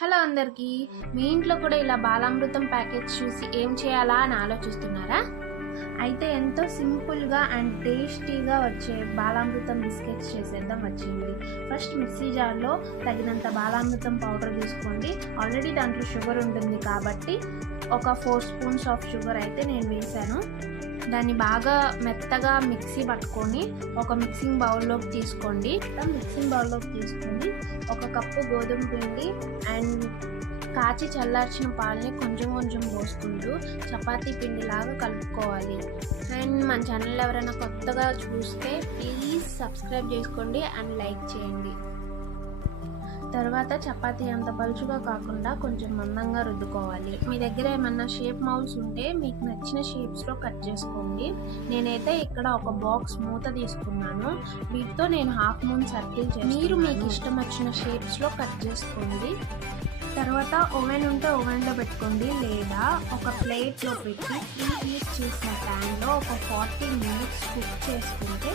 Hello అందరికీ. మీ ఇంట్లో కూడా ఇలా బాలామృతం ప్యాకెట్స్ చూసి ఏం చేయాలా అని ఆలోచిస్తున్నారా? అయితే ఎంతో సింపుల్గా అండ్ టేస్టీగా వచ్చే బాలామృతం బిస్కెట్స్ చేసేద్దాం వచ్చింది. ఫస్ట్ మిక్సీ జార్లో తగినంత బాలామృతం పౌడర్ తీసుకోండి. ఆల్రెడీ దాంట్లో షుగర్ ఉంటుంది కాబట్టి ఒక 4 స్పూన్స్ ఆఫ్ షుగర్ అయితే నేను వేసాను. దాన్ని బాగా మెత్తగా మిక్సీ పట్టుకొని ఒక మిక్సింగ్ బౌల్లోకి తీసుకోండి. ఒక కప్పు గోధుమ పిండి అండ్ కాచి చల్లార్చిన పాలని కొంచెం కొంచెం పోసుకుంటూ చపాతీ పిండిలాగా కలుపుకోవాలి. అండ్ మన ఛానల్ ఎవరైనా కొత్తగా చూస్తే ప్లీజ్ సబ్స్క్రైబ్ చేసుకోండి అండ్ లైక్ చేయండి. తర్వాత చపాతీ అంత పలుచుగా కాకుండా కొంచెం మందంగా రుద్దుకోవాలి. మీ దగ్గర ఏమన్నా షేప్ మౌల్స్ ఉంటే మీకు నచ్చిన షేప్స్లో కట్ చేసుకోండి. నేనైతే ఇక్కడ ఒక బాక్స్ మూత తీసుకున్నాను. వీటితో నేను హాఫ్ మూన్ సర్కిల్ చేస్తాను. మీరు మీకు ఇష్టం వచ్చిన షేప్స్లో కట్ చేసుకోండి. తర్వాత ఓవెన్ ఉంటే ఓవెన్లో పెట్టుకోండి, లేదా ఒక ప్లేట్లో పెట్టి హీట్ చేసిన ప్యాన్లో ఒక 40 మినిట్స్ కుక్ చేసుకుంటే